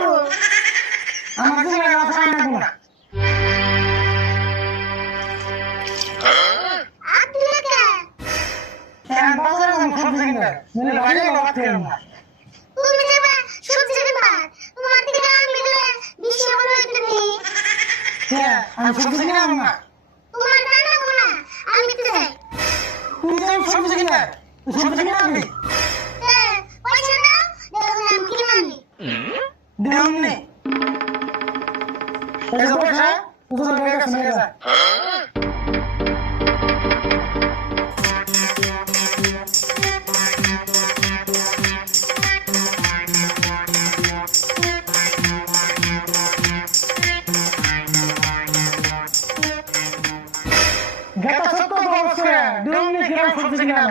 লাগবো। আমার দিকে লাগা লাগবো না। আপনি কে? কেন বাজারে কোন সবজি কিনবে? মানে বাইরে লাগাতে না। তুমি যাবা সবজি কিনবা। তোমার দিকে আমি গেলে বেশি ভালো হইতো নি। কে? আমি সবজি কিনব না। তোমার জানা না আমি তো যাই। তুমি যাও সবজি কিনবে। সবজি কিনবি? পয়সা দাও, দেখো আমি কিনে আনি। দেওনি। পয়সা পয়সা? তোর ব্যাগ আছে নিয়ে যা। গেটা সত্য বলছ, দেওনি কি সবজি কিনা?